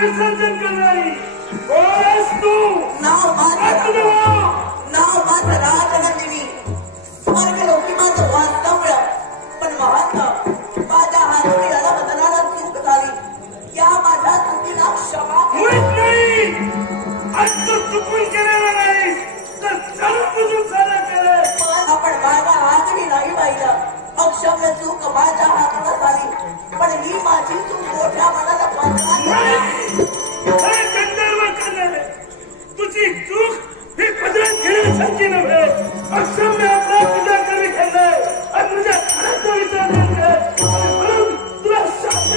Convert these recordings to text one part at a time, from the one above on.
विसर्जन करणारी कोणस तू? नाव माझं राजनंदिनी, स्वर्गलोकी माझं वास्तव्य. पण महत्व माझ्या हातून याला बदलाला चूक झाली. या माझ्या चुकीला क्षमा नाही. आज तू चुकून केलेला नाहीस तर चालू तुझून साधा केले. आपण माझ्या हातून नाही पाहिलं. अक्षम्य चूक माझ्या हातूनच आली. पण ही माझी चूक मोठ्या मनाला तुझी चूक ही पदरात घेण्यासारखी नव्हे. अक्षम्य आपला तुझ्या कमी खेळलाय आणि तुझ्या घराचा विचार करतोय म्हणून तुला शास्त्र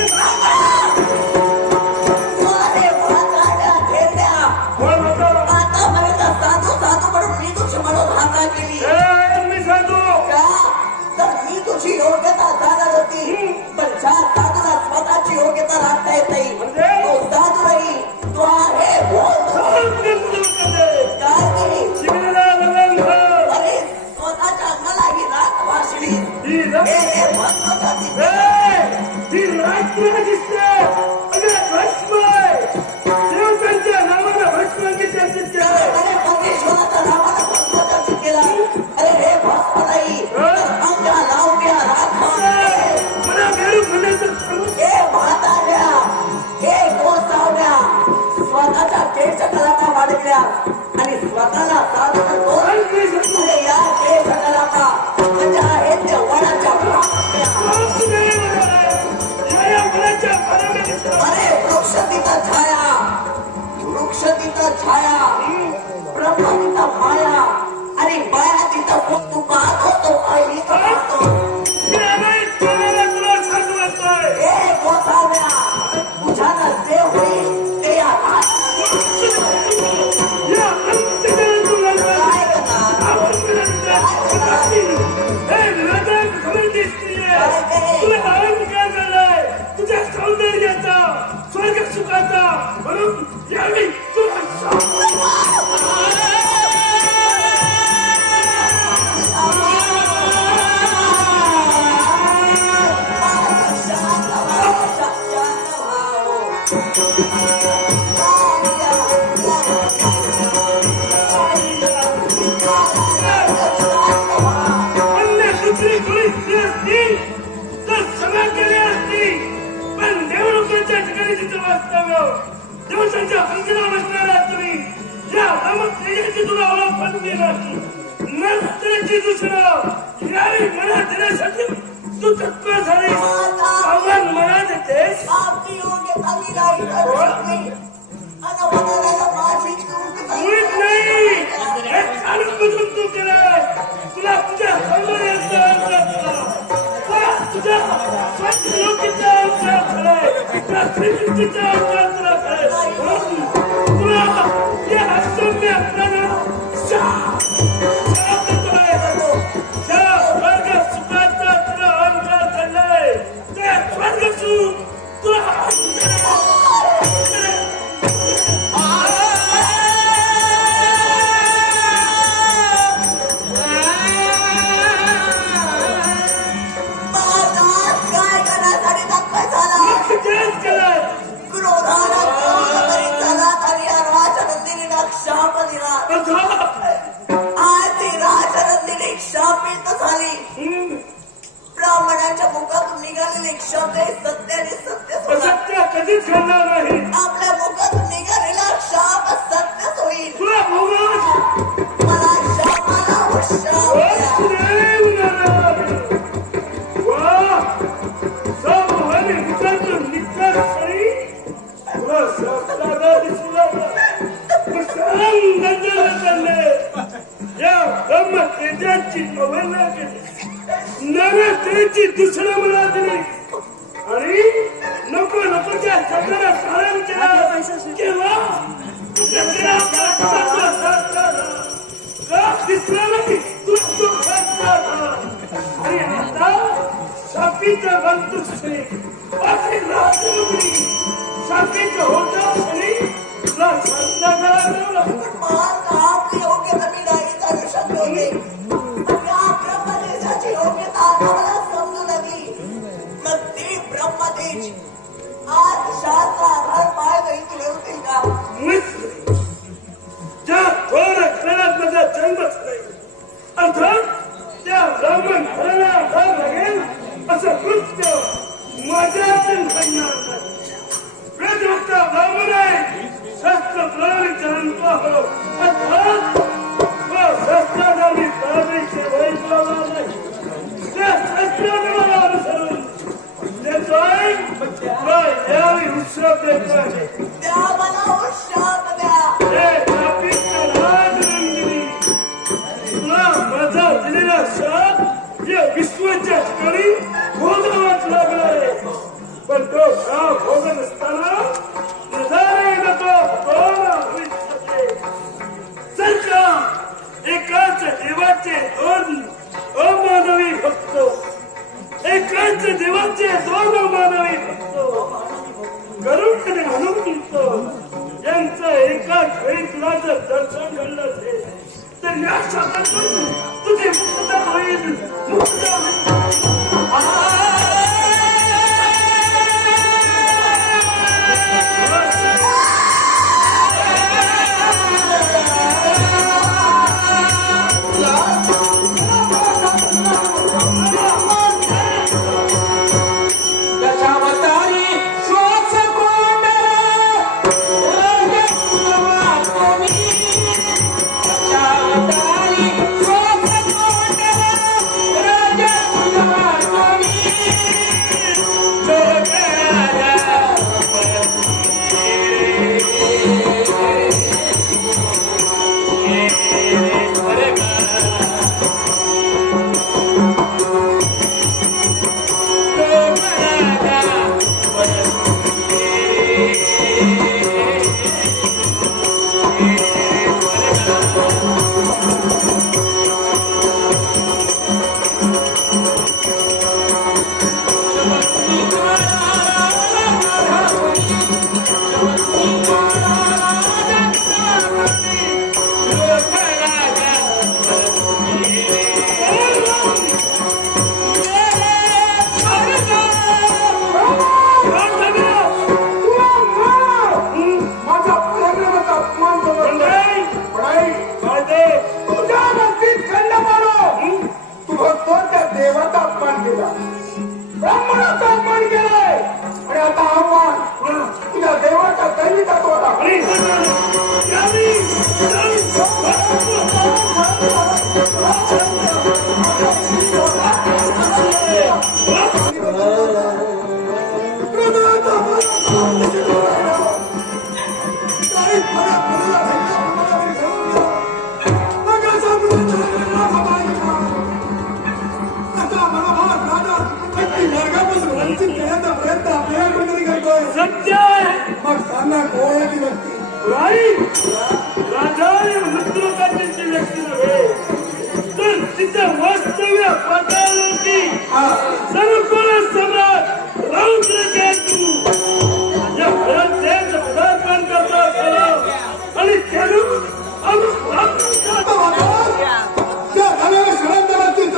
आतापर्यंत साधू साधू म्हणून मी तुझी म्हणून हाता केली. मी साधू का तर मी तुझी योग्यता जाणार होती. पण ज्या साधूला स्वतःची योग्यता राखता येत नाही तो साधू नाही, तो आहे अरे स्वतःच्या अंगालाही राख वाशली. देवतांच्या नावाला भस्मांची चर्चित केलं. परमेश्वराच्या नावाला भस्म चर्चित केला. अरे हे भस्म नाही अंगा लावण्या राख. हे म्हाताऱ्या, हे गोसावण्या स्वतःच्या केशकलापा वाढवल्या आणि स्वतःला साधू करतो. अरे या केशकलापा म्हणजे आहे त्या वनाच्या अरे वृक्ष तिथं छाया, वृक्ष तिथं छाया, ब्रह्म तिथं माया आणि माया तिथं तू पाहतो तो आई पाहतो. हे गोसाव्या तुझ्याला जे होईल ते या तुझ्या सौंदर्याचा स्वर्ग सुखाचा म्हणून यावेळी देवतांच्या पंचना बसणारा तुम्ही या ब्रह्मतेजाची तुला ओळख पडून देणार नंतरची दुसरं यावेळी मना देण्यासाठी तू तत्पर झाली. आव्हान मना देतेस. आपली योग्यता मी नाही करू शकली. माझी चूक नाही. हे काढून बुजून तू केलं. तुला तुझ्या सौंदर्याचा तुझ्या योग्यता झालाय. तुला श्रीमंतीचा तुला तुला हे असम्य आपल्याला ब्रह्मतेजाची अवहेलना केली, ज्ञानेश्वरीची दूषणं मला दिली आणि नको नकोच्या शब्दाला सारण केलं. केव्हा का दिसला नाही तू आणि आता शापीचं बंधुश्री माझी राजमुद्री शापीचं होता क्षणी तुला संध्याकाळ आपली योग्यता मी नाही चालू शकले होते. या ब्रह्मदेशाची योग्यता मला समजून आली. मग ते ब्रह्मदेश आज शास्त्रा घर पाय इथे होते का? ज्या थोर घरात माझा जन्मच नाही अर्थात त्या ब्राह्मण घराला घर लागेल असं कृत्य माझ्यातून घडणार नाही. वेदवक्ता ब्राह्मण आहे, शास्त्र प्रणाली जाणतो आहो, अर्थात शास्त्राधारी प्राणीचे वैभव नाही. त्या शास्त्राला अनुसरून देतोय यावेळी उत्सव देत आहे. द्या मला शाप द्या. माझा दिलेला शाप या विश्वाच्या ठिकाणी भोगावाच लागला आहे. पण तो शाप भोगत असताना निधाने नको भोगा होईल सके. जर का एकाच देवाचे दोन अमानवी भक्त, एकाच देवाचे दोन अमानवी भक्त गरुडाने म्हणून निघतो, यांचं एकाच वेळी तुला जर दर्शन घडलं असेल तर या शापातून तुझी मुक्तता होईल. मुक्तता होईल. ब्राह्मणाचा अपमान केलाय आणि आता आव्हान तुझ्या देवाच्या दैविका तोडा. सत्य आहे मग सांगा कोणाची व्यक्ती राजा मृत्यूकाची व्यक्ती नव्हे तर तिचं वास्तव्य पाताळी सर्वकोण सम्राट रौद्र केतू या देश पदार्पण करता आणि त्यानं त्या झालेल्या षडयंत्राची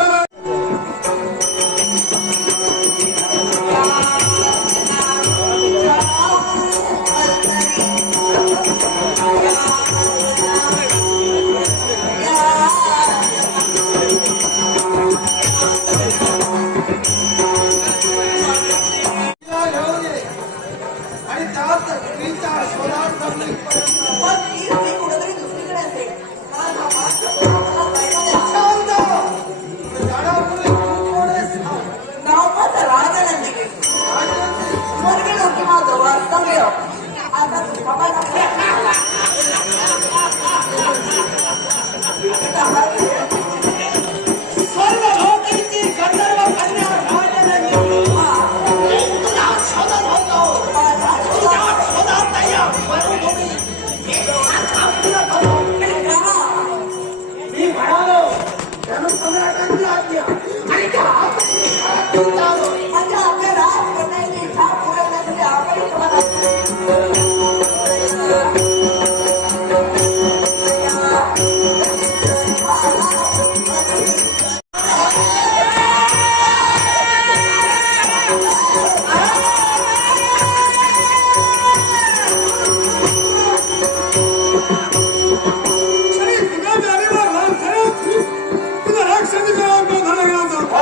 संधी मिळाला झाला गेला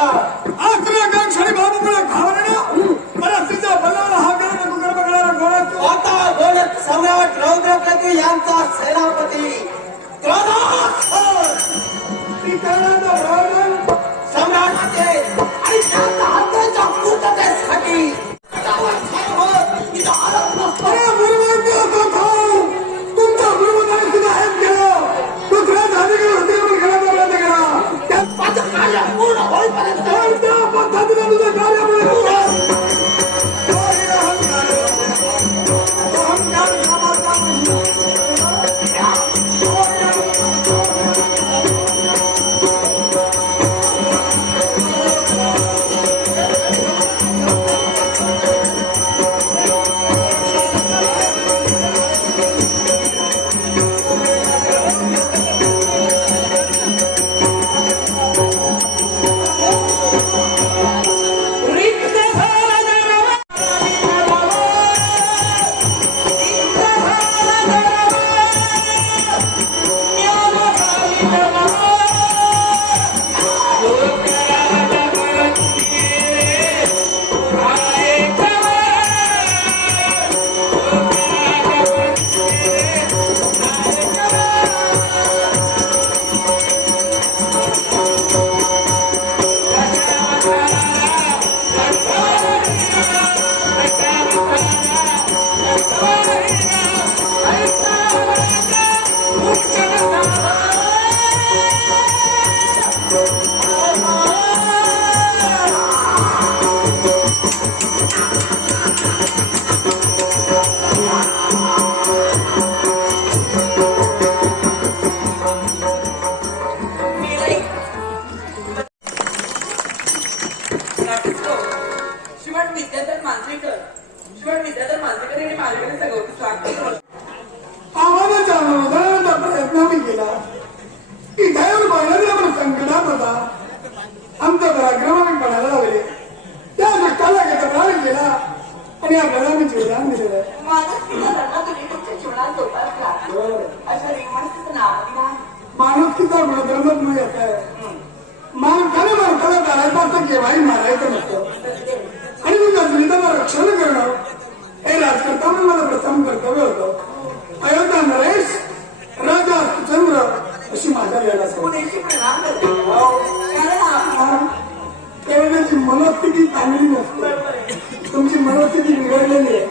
आखऱ्या काक्षणी बाबू मला भावना परिस्थितीचा बलाला हा करायला तू गर्भ करायला घोडा आता गोड सम्राट रौद्रप्रती यांचा सेनापती क्रोधासुर ती करण्याचा भावना सम्राटाचे आणि त्याच्या हत्याच्या पूर्ततेसाठी त्यावर सर्व इथं आलं नसतं. अरे गुरुवारचा भाऊ तुमचा गुरुवारी सुद्धा हेच केलं दुसऱ्या जागेवर हत्यार घेण्याचा प्रयत्न केला त्यात माझं कार्य पूर्ण होईपर्यंत त्या पद्धतीने तुझं कार्य पूर्ण शिवण विद्याधर मांजरेकर यांनी माझ्याकडे सगळं स्वागत आम्हाला जाणवण्याचा प्रयत्न मी केला इथं बाहेर आपण संकटात होता आमचा पराक्रम आम्ही पडायला लावले त्या दुष्टाला प्राण केला आणि आपल्याला आम्ही जीवदान दिलेलं माणुसकीचा धर्म तुम्ही तुमच्या जीवनात जोपासला अशा निर्माणचं नाव दिला माणुसकीचा गुणधर्मच नाही आहे माणसाने माणसाला करायचं असं केव्हाही मारायचं नसतं आणि तुझ्या जीविताला रक्षण करणं हे राजकर्ता म्हणून मला प्रथम कर्तव्य होतं अयोध्या नरेश राजा चंद्र अशी माझ्या वेळेला पुण्याची प्रणाम करते कारण त्यावेळेची मनस्थिती चांगली नसते तुमची मनस्थिती बिघडलेली आहे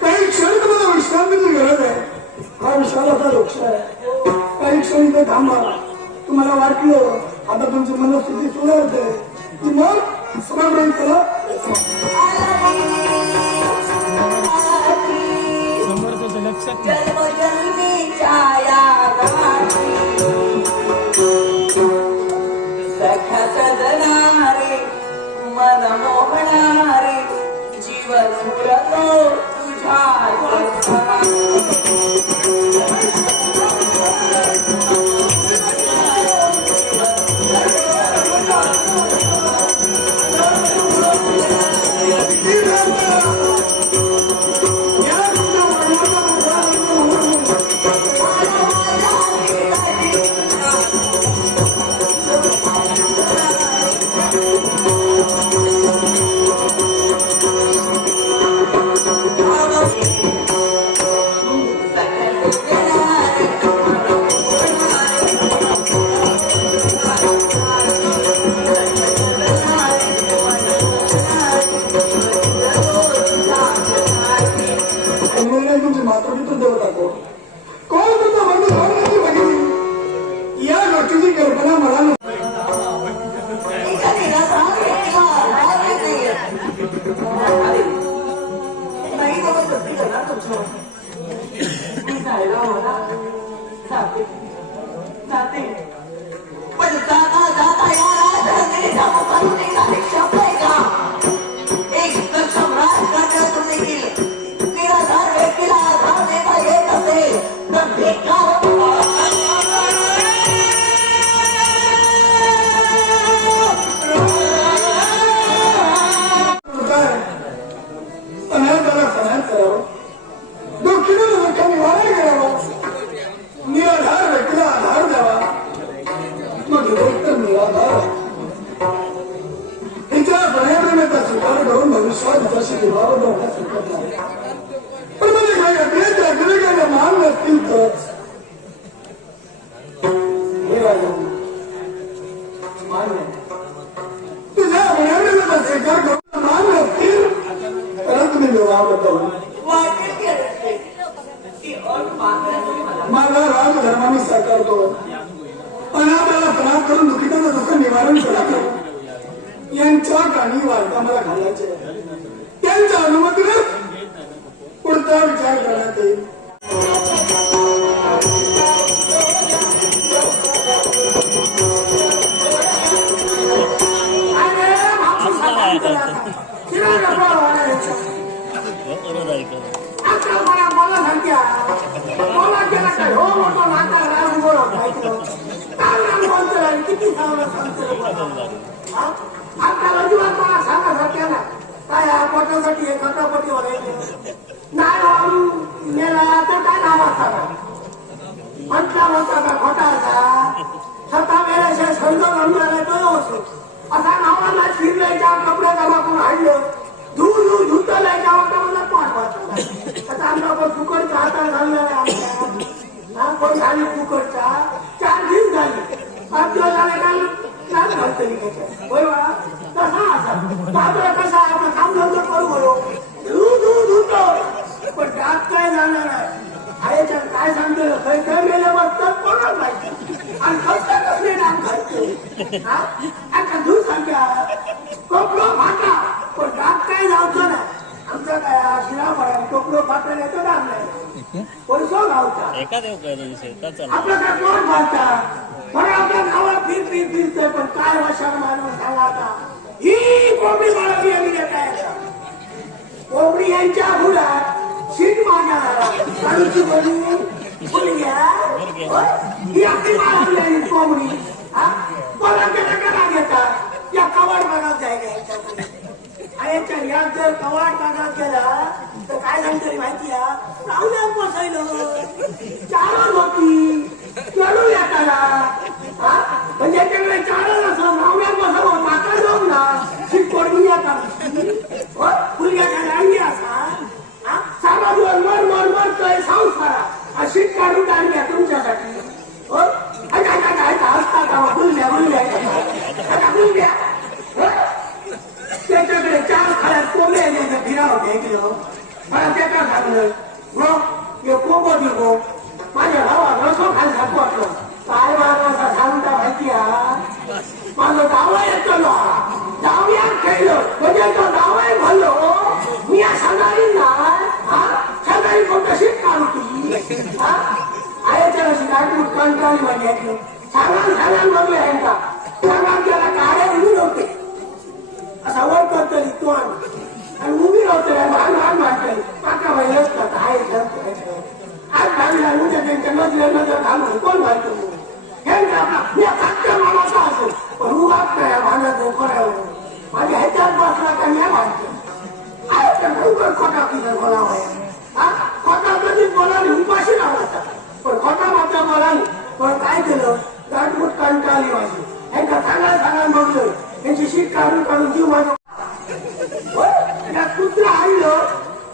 काही क्षण तुम्हाला विश्रांतीची गरज आहे हा विशालाचा वृक्ष आहे काही क्षण इथे थांबा तुम्हाला वाटलं आता तुमची मनस्थिती सुधारते की मग समर्पण करा जन्मजन्मीच्या या गाठी सख्या सजनारे मन मोहणारे जीव झुरतो तुझ्या मान्य तुझ्या मिळवलेला स्वीकार करून मान नसतील तर तुम्ही विवाहाबद्दल वाटेल की असते की अट मागण्या तुम्ही मला माझा राजधर्म मी स्वीकारतो अनाथाला प्रणाम करून दुःखिताचं दुःख निवारण करतो यांच्या कानी वार्ता मला घालायचे त्यांच्या अनुमतीने पुढचा विचार करण्यात येईल किती आपल्याला जीवन मला सांगासारख्या ना काय पोटासाठी हे खटापटी व्हायचे नाही मेला तर काय नावाचा म्हटला म्हणता का खोटाचा स्वतः वेळेस समजा रमला तो असो असा नावाला शिरलायच्या कपडे जमा करून हाडलं धुतलायच्या वाटामध्ये पाठ आता आमचा पण फुकटचा हाता झालेला आहे कोण झाली फुकटचा 4 दिवस झाले 5 दिवस झाले काल घालतो होय बा कसा असा कसा आपलं काम धंदा करू बोलो धुतो पण त्यात काय जाणार आहे काय सांगतो खैर गेल्या बसतात कोणाच माहिती आणि कसले नाम घालते आता दूर सांगा टोपलो फाटा पण त्यात काय जावतो ना आमचा काय शिराफळा टोपलो फाटा येतो नाम नाही पैसा गावचा आपलं काय कोण घालता पण आपल्या गावाला फिरतोय पण काय वर्षाला मानून सांगा आता ही कोंबडी बाळगली आम्ही काय कोंबडी यांच्या घुडात शीट माझ्या काढूची बोलली घ्या ही आपली बाळगली आहे कोंबडी बोला गेला करा घेता या कवाड भागात जायला यात जर कवाड भागात गेला तर काय सांगतो माहिती आहे राहुल्या बसायला चालत होती चढू येताना म्हणजे त्याकडे चालत असं राहुल्यात बसावं माता जाऊन ना शीट पडून येतात फुलग्याच्या रांगी असा सारा दिवस मर काय संसारा शीट काढून काढल्या तुमच्यासाठी त्याच्याकडे 4 खाड्यात कोंबड्या फिरावं ऐकलं मला त्या काय सांगलं हे कोंबड दिलो माझ्या भावात रसो खाली सारखं वाटलं काय माझा सांगता माहिती माझं दावा येतो ना दाव्यात खेळलं म्हणजे तो दावा घाललो मी या शेजारी ना शेजारी कोणतं शीट काढू ती आयाच्या रशी काढून कंटाळी म्हणजे ऐकलं सांगा बघले आहे का सांगा त्याला काढ्या उभी नव्हते असा वर करतली तोंड आणि उभी नव्हते लहान वाटली काका बाई नसतात आहे आज घालून घालून त्यांच्या नजर घालून कोण घालतो हे सत्य मानाचा असेल पण उगाच काय भांडत कोणावर माझ्या ह्याच्यात बसला का मी भांडतो आहे खोटा पिझर बोलावा खोटा कधी बोलाने उपाशी लावायचा पण खोटा मात्र बोलाने पण काय केलं गाठमुट कंटाळली माझी ह्यांना सांगा बघलं त्यांची शीट काढून जीव माझा कुत्रा आणलं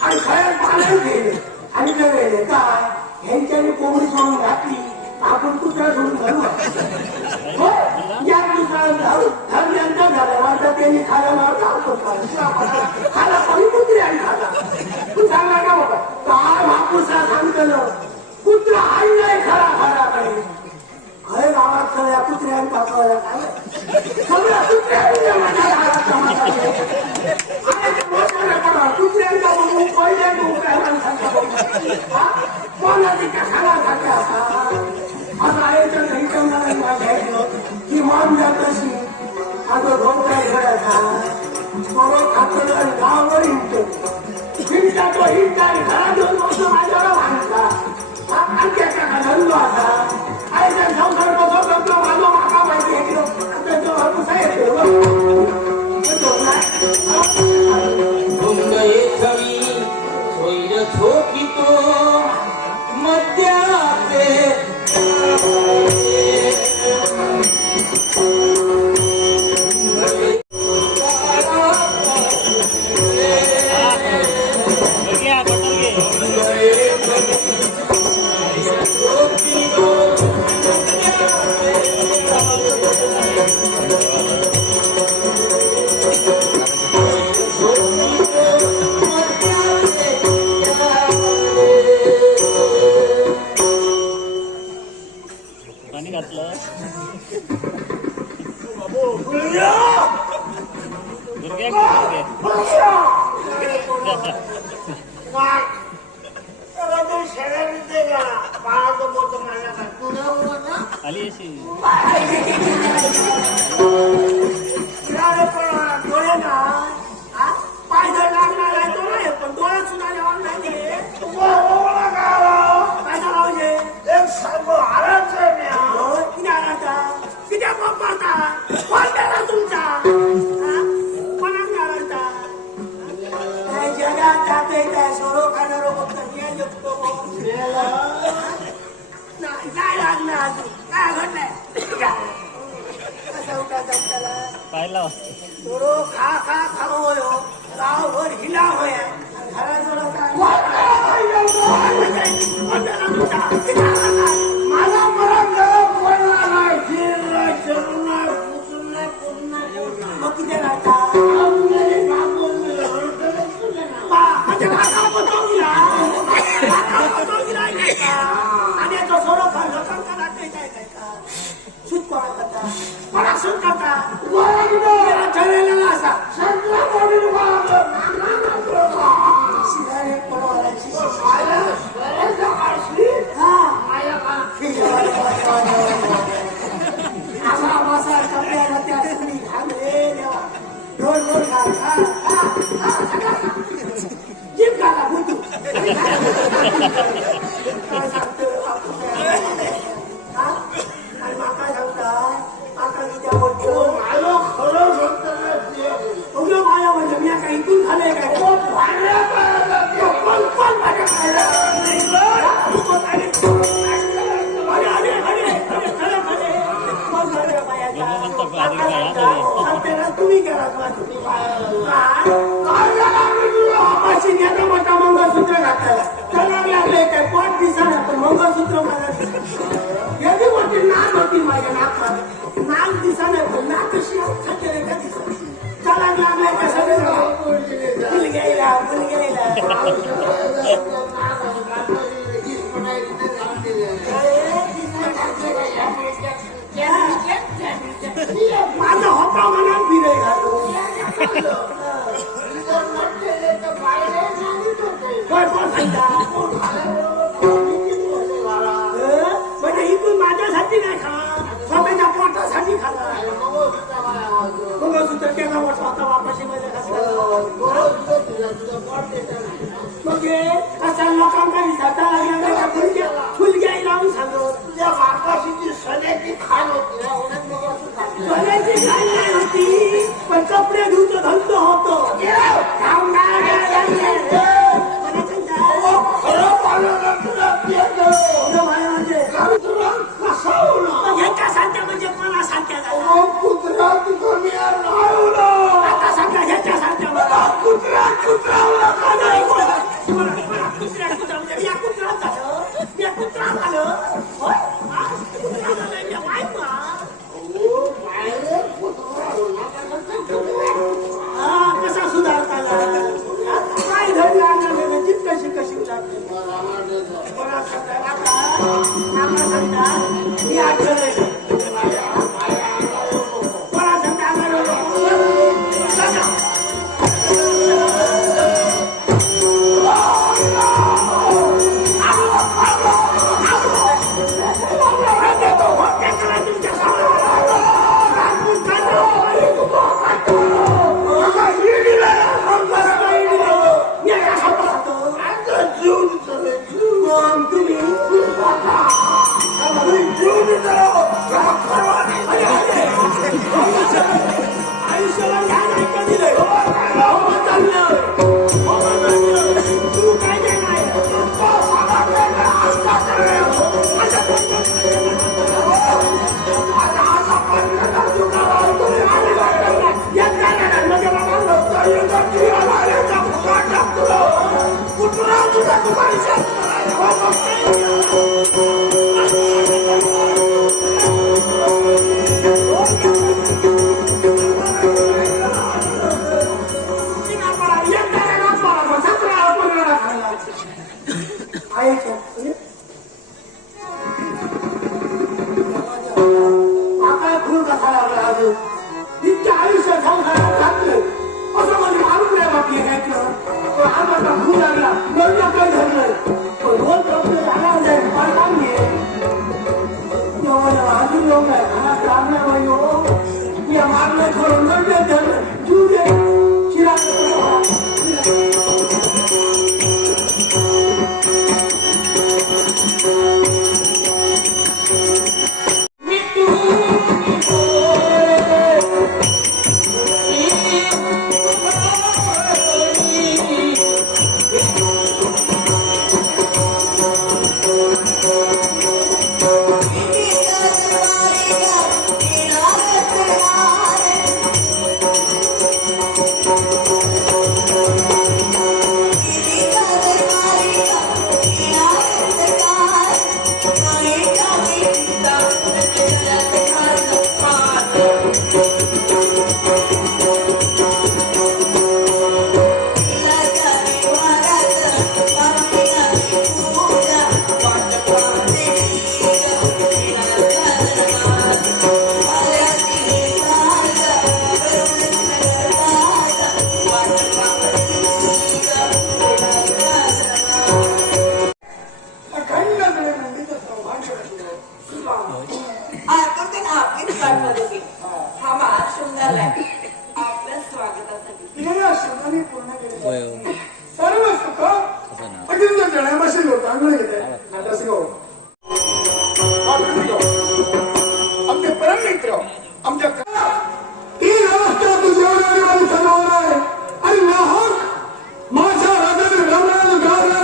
आणि खऱ्या पाण्यात गेले आणि गेले काय ह्यांच्याने कोंबडी सोडून घातली आपण कुत्रा सोडून घालू या कुत्रा धरल्यानंतर झालं वाटतं त्यांनी खाला कोणी कुत्री आणि खाला तू सांगा का बाबा काय बापूसा सांगतलं कुत्रा आणलंय खराकडे खरे गावात सगळ्या कुत्र्यांनी पाकवल्या काय सगळ्या कुत्र्यांनी कुत्र्यांचा बघून पहिले कोणा तिच्या खाला खात्या आता आईच्या घरी की मान जात अशी आता धोका घराचा बरोबर खातं आणि गावावर हिंडता तो हिंडता घरा 2 वर्ष माझ्यावर भांडला त्याच्या धंदो असा आईच्या संसार कसं करतो माझं माका माहिती आहे त्याच्यावर कसा येतो मुलगा आली अशी डोळे ना पाय जर लागणार आहे तो नाही पण डोळे सुद्धा जेवण नाही काय लावले एक सांगू आरामचं मी किती आणायचा किती वापरता कोण देणार तुमचा कोणाला आणायचा जगात जाते काय सोरो खाणारो फक्त मी येतो नाही लागणार अजून काय घडलंय कसं उठायचं त्याला पाहिला सोरो खा खा खाओ होयो गावभर हिला होया घराजवळ मला परत पडला नाही फिरला चरुणा पुसला पूर्ण मग किती राहता आणि तो सोरो खा लोकांना लागते काय काय का सूट कोणा करता मला सूट करता ठरलेला असा सगळं बोलून शिवाय पडवायची असा मासा कपड्याला त्या तुम्ही घालले देवा रोड रोड घाल जीप घाला बुद्धू काय सांगतो आणि माका सांगता माका किती बोलतो मला खरं सांगतो उद्या माया म्हणजे मी काय इथून खाले काय तुम्ही करा मोठा मंगळसूत्र घातला त्याला लागले काय पोट दिसणार पण मंगळसूत्र मला एवढी मोठी नाक होती माझ्या नाकात नाक दिसणार पण नाक कशी खाते का दिसत त्याला लागले का सगळे मुलगेला माझा होता म्हणा फिरे घालू म्हणजे इथून माझ्यासाठी नाही खा स्वतःच्या पोटासाठी खाला मंगळसूत्र केला मोठा होता वापाशी मध्ये मग अशा लोकांना विचारता लागला फुलग्याई लावून सांगतो तुझ्या मागाशीची सण्याची खाण होती सोन्याची खाण नाही होती पण कपडे घेऊन धंद होतो खरं पाहिलं तुला म्हणजे ह्याच्या सारख्या म्हणजे मला सारख्या झाला कुत्रा तुझं मी नाही उडव आता सांगा ह्याच्या सारख्या मला कुत्रा कुत्रा कुत्र्या म्हणजे या कुत्रा झालं या कुत्रा झालं होय कुत्रा झालं या बायको कसा सुधारता काय घडलं आणलं कशी कशी लागते मला सांगता मी आठवलं मला सांगता आयुष्याला घ्या नाही का दिलंय चाललं तू काय देणार कुत्रा तुझा तुम्हाला आपल्या खोरून जीव दे चिराग आतून आपलीच वाट बघते हा मार्ग शृंगारलाय आपल्या स्वागतासाठी या शब्दाने पूर्ण केले होय हो. सर्व सुख अगदी जण्यापाशी होतं चांगलं घेते आमचे परममित्र आमच्या ही व्यवस्था तुझ्या माझी सणावर आहे आणि नाहक माझ्या राजाने रमणाला गावला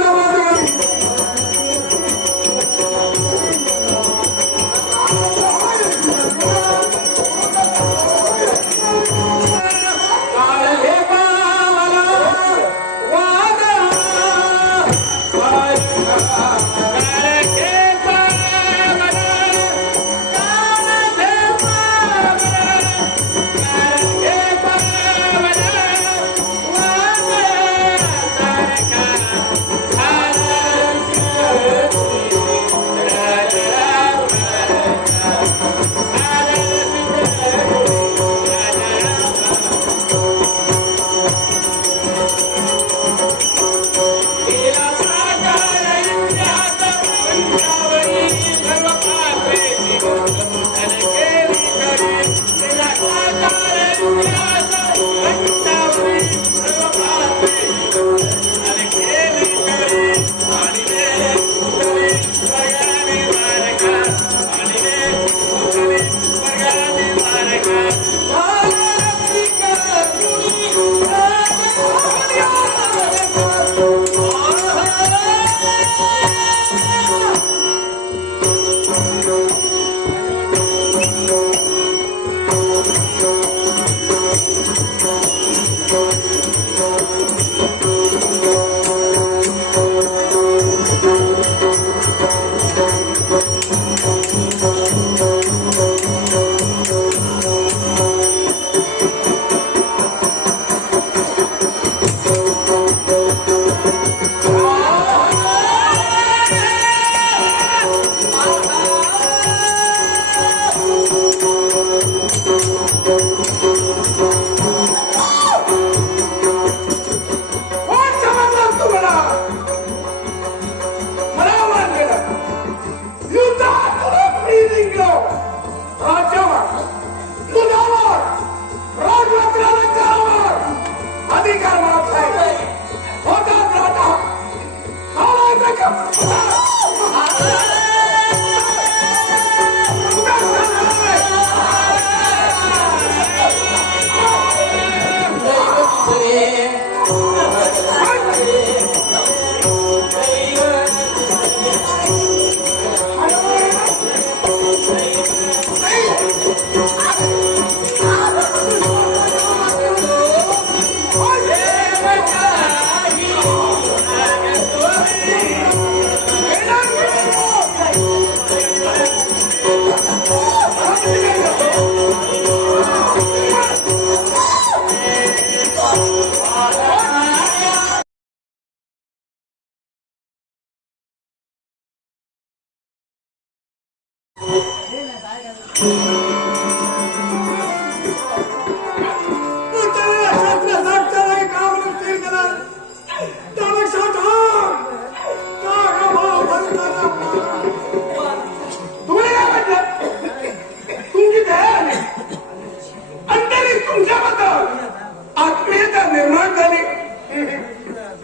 तुमच्याबद्दल आत्मीयता निर्माण झाली.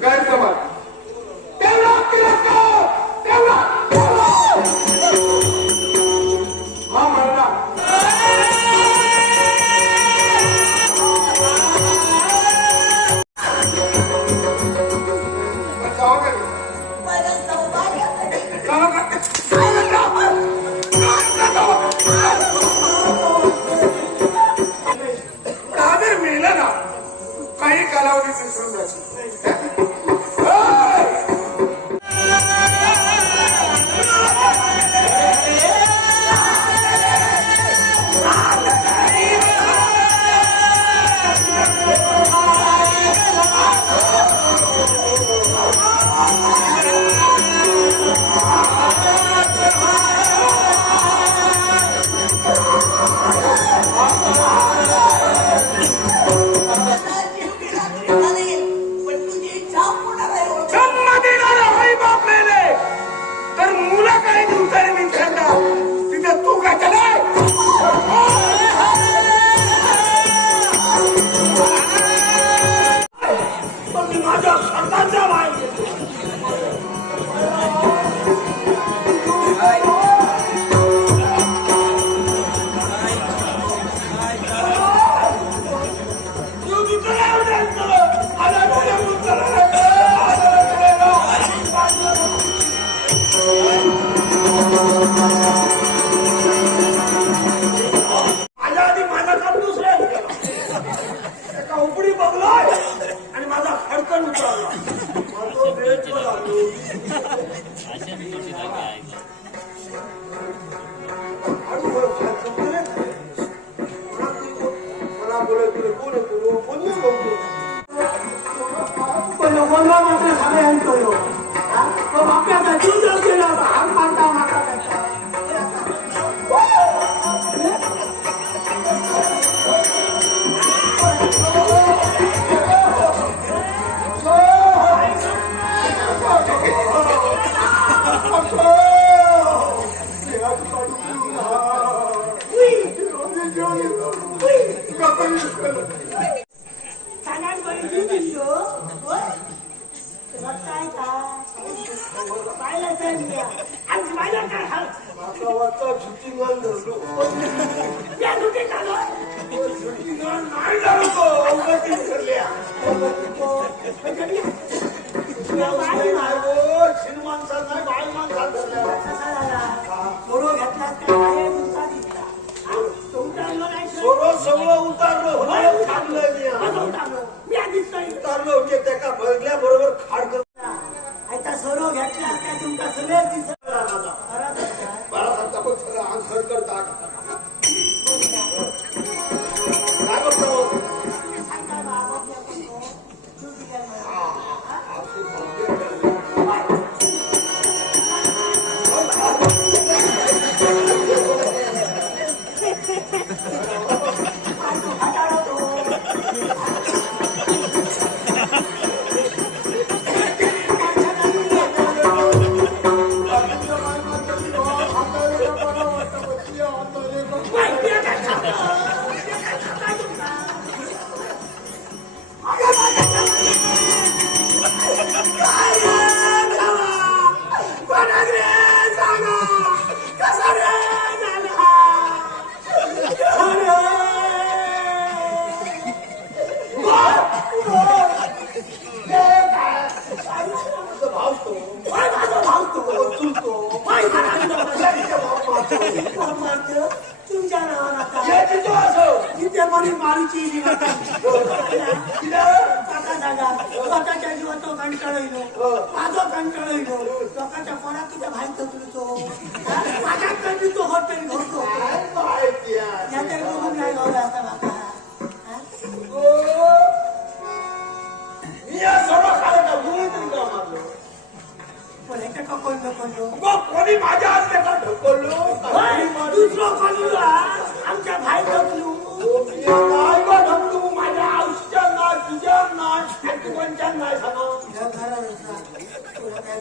गैरसमज तेवढा तिरस्कार, तेवढा हा म्हणला माझ्या सौभाग्यासाठी आदर मिळला ना काही कालावधी विसरून जायचं. जीव गेला तरी चालेल, पण तुझी इच्छा पूर्ण नाही होत. जन्म देणारा आई बाप मेले तर मुलं काही दिवसाने विचारणार तिथे तू का चलाय. पण मी माझ्या सरकारच्या बाहेर माझ्या आधी माझा काम दुसऱ्या एका उपडी बघलाय आणि माझा खडकन उतरला. माझं वेळ पण आलो. हळूहळू खायचं बरं. मला बोलायचं कोण येतो कोणी बोलतो. पण बोलवा मात्र सगळ्यांचं यो. हा? तो बाप्याचा जीव जर गेला होता हात मारता मारता त्याचा. सगळ्यांकडे जीव दिसतो. होय? तुला काय पाहिलं तर मी. आणि पाहिलं काय हाल? आता वाजता shooting धरलो. या सुट्टीत झालो. Shooting नाही झालो तो. अवघडीत ठरल्या. माणसात नाही बाई माणसात धरल्या. कसा झाला? सोडो घेतलास का काय तुमचा दिसला? हा? तुमचा अंग नाही सर. सोडो सगळं उतारलो होतं थांबलं मी. माझं उतारलं. मी आधीच नाही. उतारलो म्हणजे त्या बघल्या बरोबर खाड आता सोडो घेतलास का तुमचा सगळं दिसला. मला सांगता पण सगळं अंग खडखड काय करतो. सांगता बाबा तू दिल्या मला. तुमच्या नावाला तिथे म्हणून मारूची स्वतःच्या जीवाचं कंटाळलो माझं कंटाळलो लोकांच्या पोरात तुझ्या भाई थकलो माझ्या कंटी तो हॉटेल घडतो याच्या बघून नाही गावला असा बाबा पण ह्याच्या का कोणी माझ्या हात का ढकललो दुसरं कोणी आमच्या भाई थकलू काय बा ढकलू माझ्या आयुष्यात नाही तुझ्या नाही तू कोणच्या नाही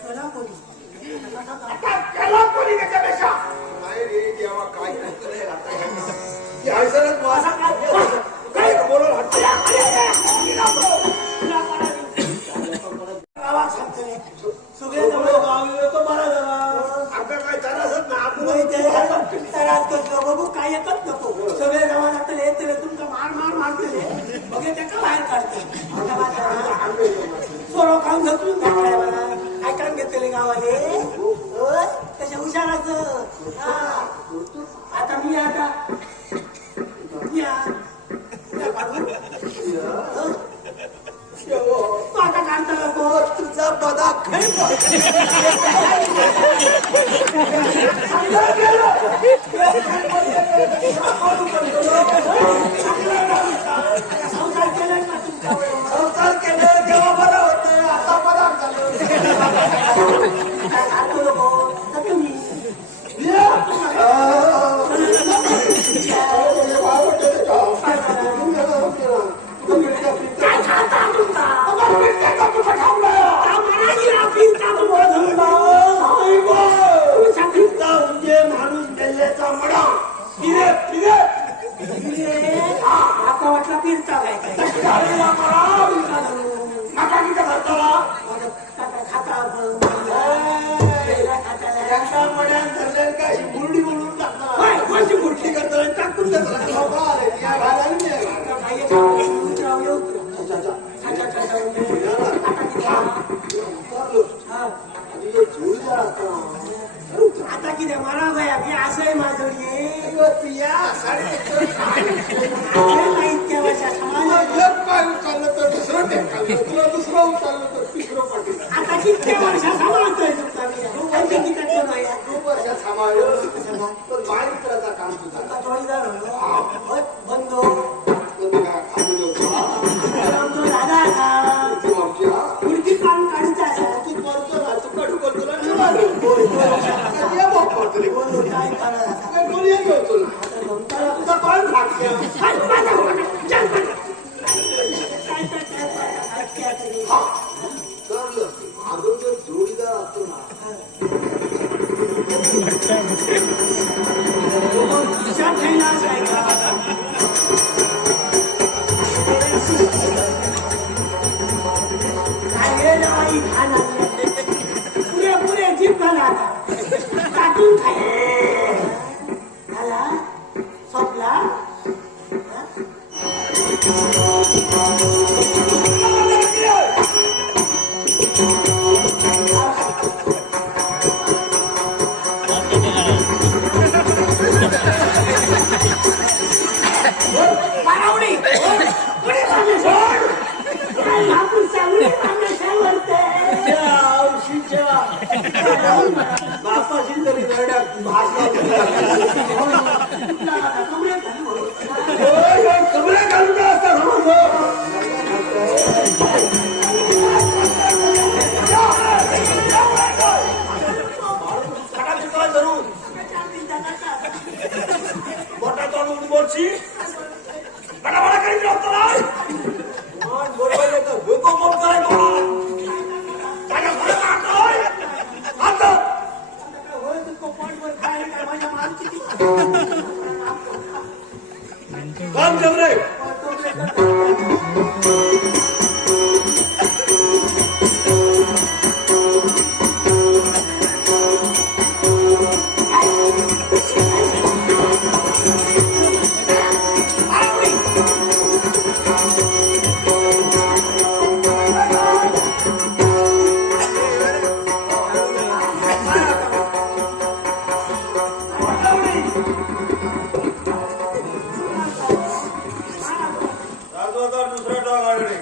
तुला कोणी केला कोणी त्याच्यापेक्षा नाही रे देवा काय ऐसरच असा काय ओके त्याका बाहेर काढते सोरो काम झोपून घातलाय मला ऐकान घेतले गावाले तसे हुशाराचं आता मी आता काढता नको तुझा बदा संसार केलाय का तुमच्या संसार केलं तेव्हा बरं होतं आता पदार्थ झालं काढतो नको तर मी काय खाता तुमचा माणूस मेल्ल्याचा मडा फिरे आता वाटला फिरता काय मड्यान धरले काय बुरडी बोलून टाकणार कोणची बुरडी करताना टाकून आता किती मला बाया मी असं आहे माझं इतक्या वर्षा आता कितक्या वर्षा सांभाळतोय काम तुझा बंदो दादा पुढची काम काढून काय तुझा कॉल फाटल्या अजून जर जोडीदार असतो ना पुरे पुरे जीप घाला काटून खाय झाला संपला बारावडी पुढे बापाशी तरी रड्या कमरे घालून मोठा तोंड बोलची बडा करीत राहतो बरोबर येतं डोकं मोठ करायचं त्याच्या घरात काम जमरे दुसरा डॉग आढळे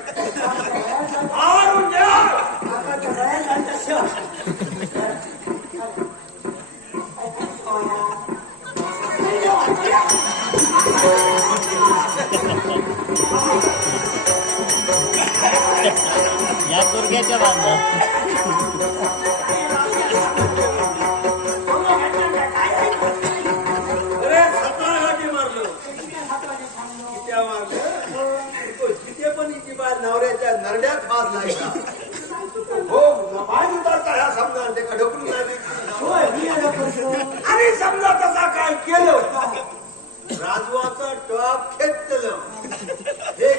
या दुर्ग्याच्या बांधा अरे सतरासाठी मारलो कित्या मारलं किती पण की बा नवऱ्याच्या नरड्यात फास लागला हो पाणी उतारता ह्या समजा ते का ढकलून नाही आणि समजा तसा काय केलं राजवाचं टॉप खेचलं हे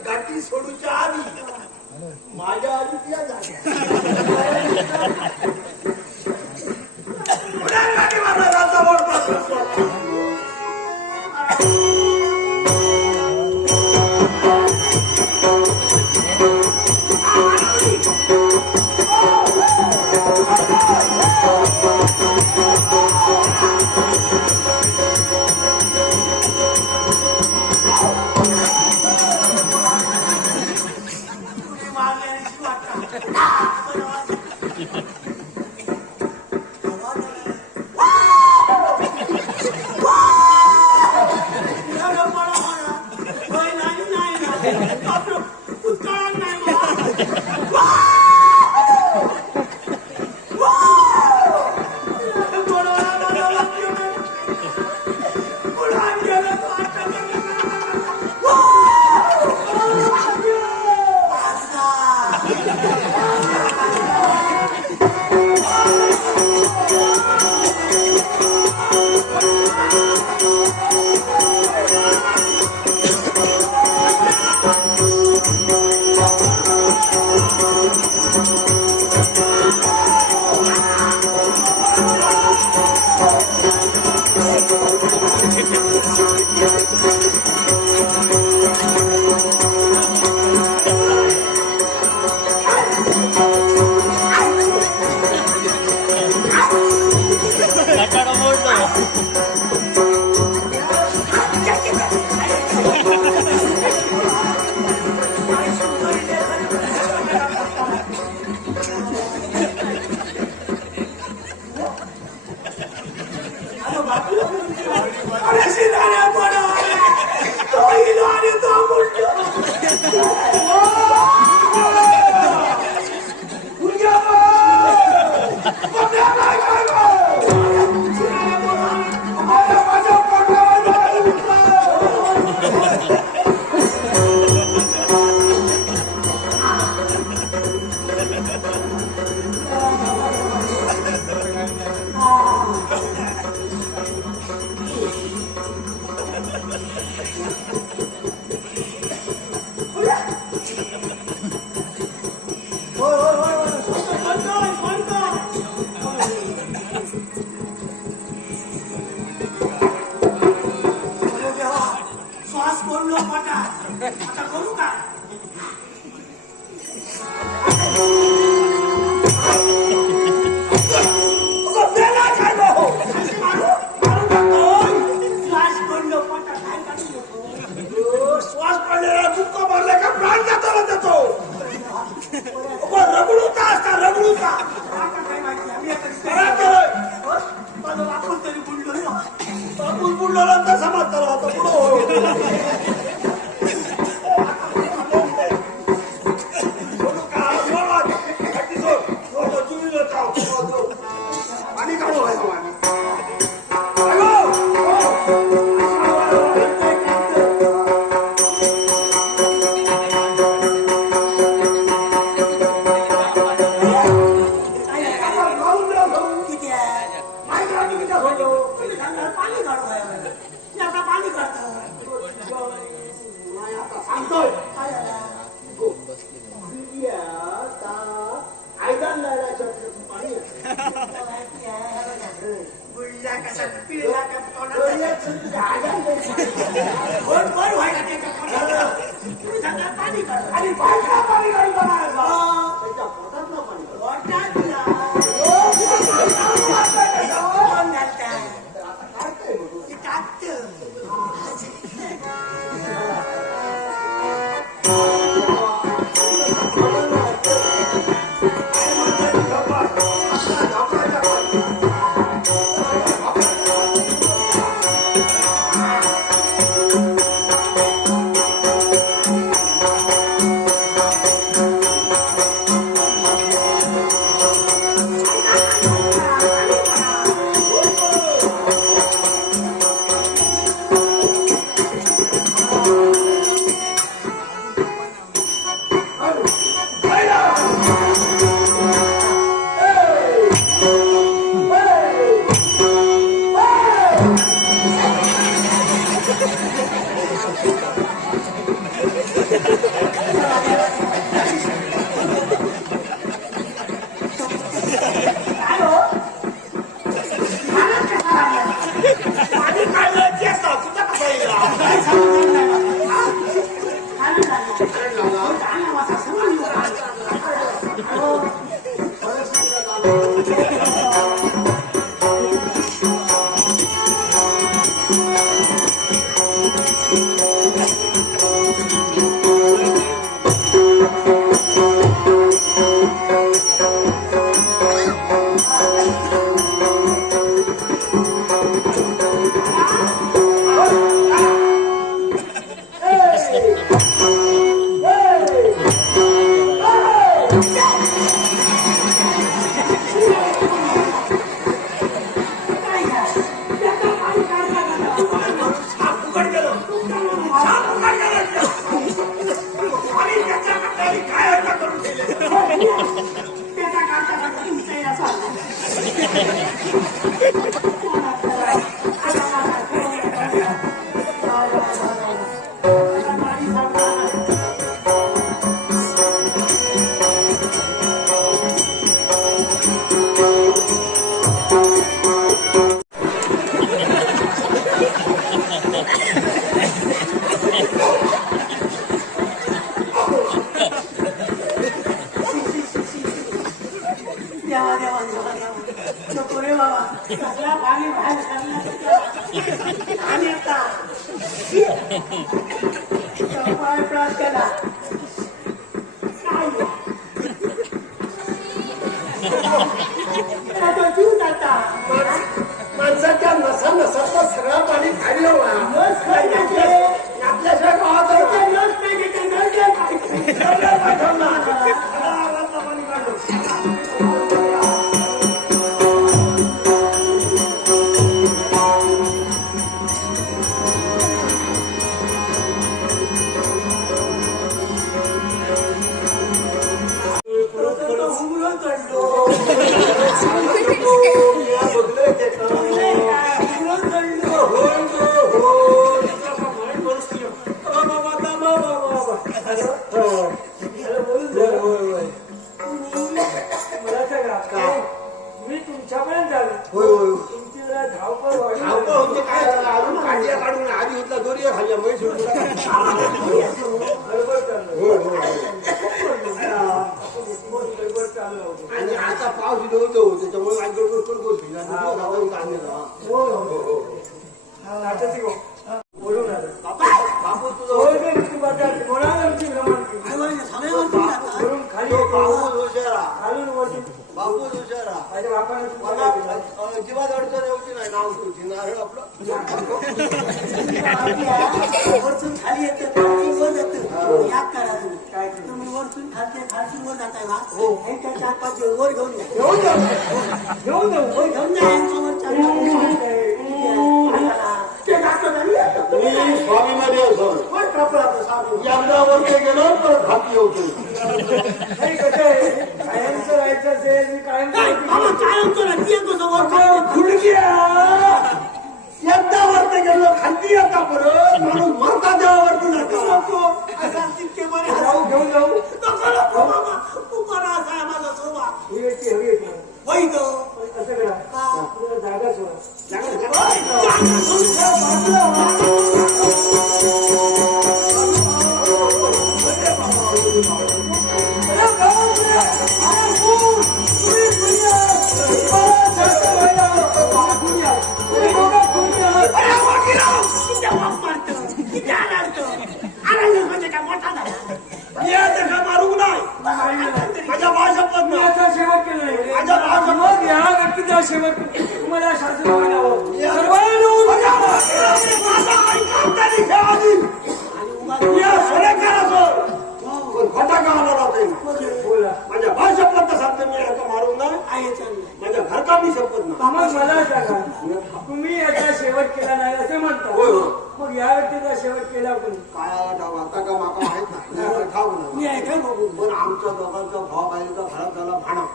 गाठी सोडूच्या आधी माझ्या आधी त्या झाल्या उत्काळात नाही मला. गोडवा बनवला पिऊन. बुडान गेलं तो आता कटाडा मोडतो. अरे शिराण्या बनवला. तो इलो आणि तो मुंडू. उद्या बघ. उद्या काय काय बघ. शिराण्या बनवला. माझ्या पोटावर जाईल. श्वास करू आता करू का बेला काय हो श्वास करू पटा काय काढू श्वास पडलेला दुःख भरले का प्राण जाताना जातो. रगडू का असता रगडू का काय माहिती आम्ही करा केलं. माझं वापर तरी बुडलो बुलबुल तर समजतं होता पुढं आणि काढू किती आहे माहिती वाटतं किती होतो तुम्ही सांगा पाणी काढतो मी आता पाणी काढतो आता सांगतोय काय झालं बुडल्या कसा पिळला का बरोबर व्हायला त्याच्या पोटाला. तुम्ही सांगा पाणी काढतो आणि बायका पाणी काढून त्याच्या पोटात ना पाणी पोटात कोण घालताय ते टाकतं. देवा देवा देवा देवा नको रे बाबा कसला पाणी बाहेर काढला आणि आता पाय प्रास केला काय जीव जाता माणसाच्या नसा नसाचा सगळा पाणी खाली हवा नस काय घ्यायचे आपल्याशिवाय गावात नस नाही घ्यायचे नस घ्यायचे मी तुमच्यापर्यंत आलो तुमची जरा धावपळ वाढली अजून काढल्या काढून आधी होतला दोरी खाल्ल्या म्हैस गडबड चालू आणि आता पाऊस होतो त्याच्यामुळे आज गडबड करून गोष्टी बोलून आलं बापू तुझं वरून खाली बापूच हुशारा खालून वरती बापूच हुशारा माझ्या बापाने मला अजिबात अडचण यायची नाही नाव तुझी नारळ आपलं वरतून खाली येते वर जातं याद करा तुम्ही तुम्ही वरतून खालतून वर जाताय ना त्यांच्या चार पाच वर घेऊन या घेऊन जाऊ वर घेऊन जा यांच्यावर मी स्वामीमध्ये असो एकदा वरती गेलो परत हाती होतो नाही कसं आहे कायमचं राहायचं असेल मी कायम एकदा वरती गेलो खाली येता परत म्हणून वरता देवावरती जातो जाऊ घेऊन जाऊ ही येते हवी येते असं करा तुला जागा सोडा मारू नाही माझ्या भाषा मी याचा शेवट केला नाही माझ्या भाषा मग या व्यक्तीचा शेवट तुम्हाला शास्त्र सर्वांना बोला माझ्या भाषा पत्ता सांगतो मी याचा मारून नाही माझ्या घरकामी शपथ ना मग मला सांगा तुम्ही याचा शेवट केला नाही असे म्हणता होय हो मग या व्यक्तीचा शेवट केला कोणी काय ठाव आता का माका माहित नाही ठाव नाही पण आमच्या दोघांचा भाव बाईचा घरात झाला भाणा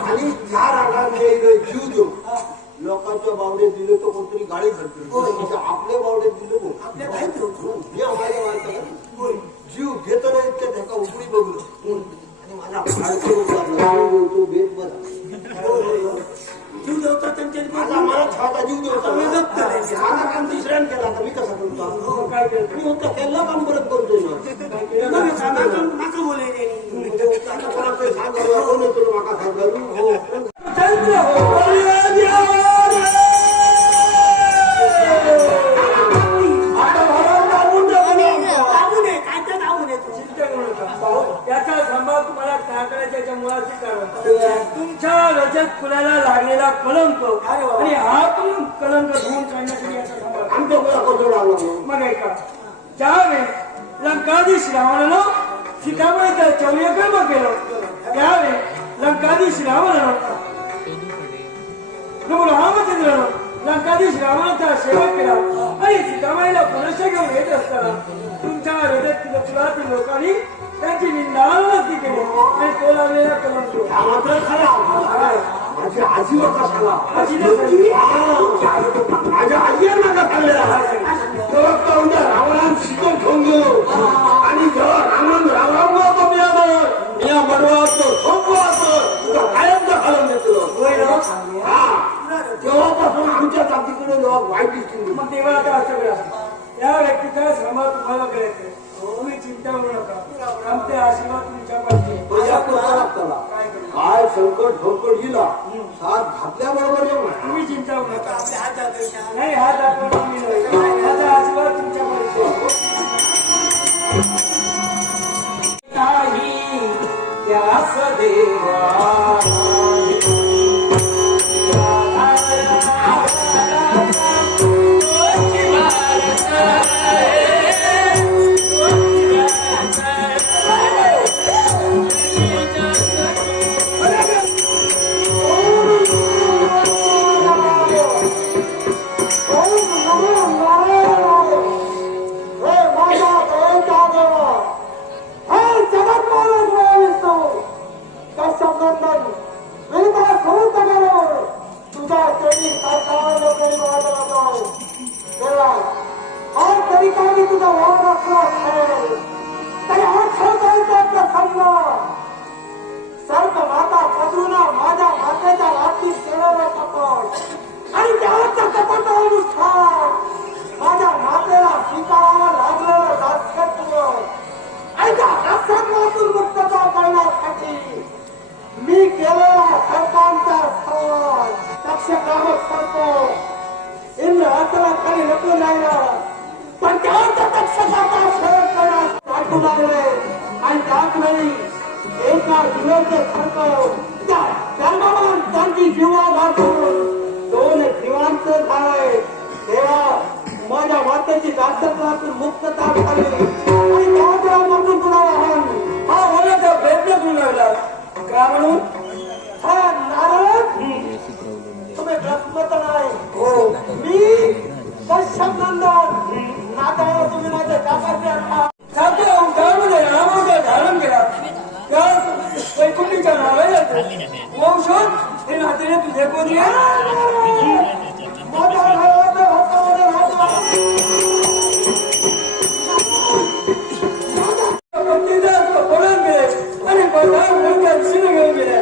आणि त्या रागाने जीव देऊ लोकांच्या बावड्यात दिले तर कोणतरी गाडी घडते आपल्या बावड्यात दिले हे आम्हाला वाटतं जीव घेत नाही इतक्या त्याका उकडी बघलो आणि माझा तो बेत बरा जीव देवता त्यांच्या माझा मला छाता जीव देवता माझा काम दुसऱ्याने केला आता मी कसं करतो काय केलं मी होतं केलं काम परत करतोय ना माका बोलायचे कोण येतो माका सांगारू हो त्याचा संभाव तुम्हाला काय करायचा याच्या मुळाची कारण तुमच्या रजत फुलाला लागलेला कलंक आणि हा कलंक धुवून काढण्यासाठी याचा संभाव आमच्या मुला कोण लागलो मग ऐका ज्यावेळी लंकाधीश रावणानं सीताबाईचं चौर्यकर्म केलं त्यावेळी लंकाधीश रावणानं प्रभू रामचंद्रानं लंकाधीश रावणाचा सेवा केला आणि सीताबाईला पुनश्च घेऊन येत असताना तुमच्या हृदयात जगातील लोकांनी त्याची निंदावरती केली आणि तो लावलेला कलंक हा मात्र खरा माझी आजी होता सांगा माझ्या आजीला नका खाल्लेला तेव्हा तो रावणान शिकून ठेवून गेलो आणि जेव्हा रावण रावराव होतो मी मडवा असतो सोपो असतो कायमचा खालून देतो तेव्हापासून आमच्या जातीकडे वाईट दिसली मग तेव्हा आता असं करा या व्यक्तीचा श्रमा तुम्हाला करायचंय तुम्ही चिंता करू नका आमचे आशीर्वाद तुमच्या पाहिजे काय संकट भोकट गेला साथ घातल्याबरोबर येऊ तुम्ही चिंता करू नका आपले हात दाखवा नाही हात दाखवा मी नाही माझा आशीर्वाद तुमच्या पाहिजे त्यास देवा मी केलेला सरकारचा सवाल तक्षकामक करतो इंद्र हाताला खाली नको लागला पण त्याचा तक्षकाचा शोध करण्यास काढू लागले आणि त्याच वेळी एका दिवसे खर्च त्या धर्मवान त्यांची जीवा घालून 2 जीवांचं झालंय तेव्हा माझ्या मातेची दासत्वातून मुक्तता झाली आणि त्यामधून तुला हा होण्याचा प्रयत्न करू लागला का म्हणून हा नारद तुम्ही ब्रह्मत नाही हो मी कश्यपनंदन नाताळ तुम्ही माझ्या काकाचे साध्या अवतारामध्ये रामाचा धारण केला त्या वैकुंठीच्या नावाला वंशोत हे नातेने तुझे कोणी माझ्या घराच्या हातामध्ये पळून गेले आणि शिने घेऊन गेले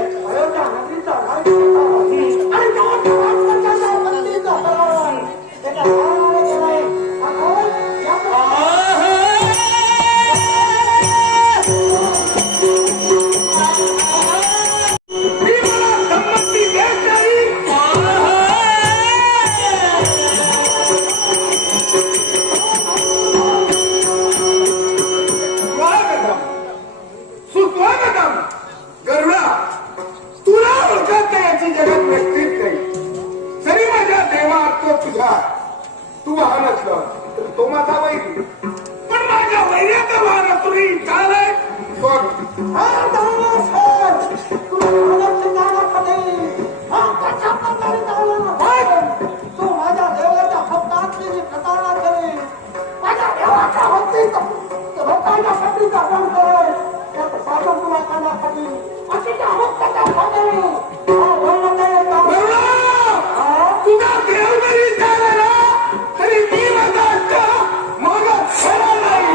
तू वाहन असलं तर तो माझा वैरी पण माझ्या वैर्याचा वाहन तुम्ही चालय तू माझ्या देवाच्या भक्तांची प्रतारणा केली माझ्या देवाच्या भक्तांच्या शक्तीचा अपमान करे त्यात साधन तुला करण्यासाठी अतिच्या भक्ताच्या तुझा देव जरी चालला तरी मी माझा असतो माझा खरा नाही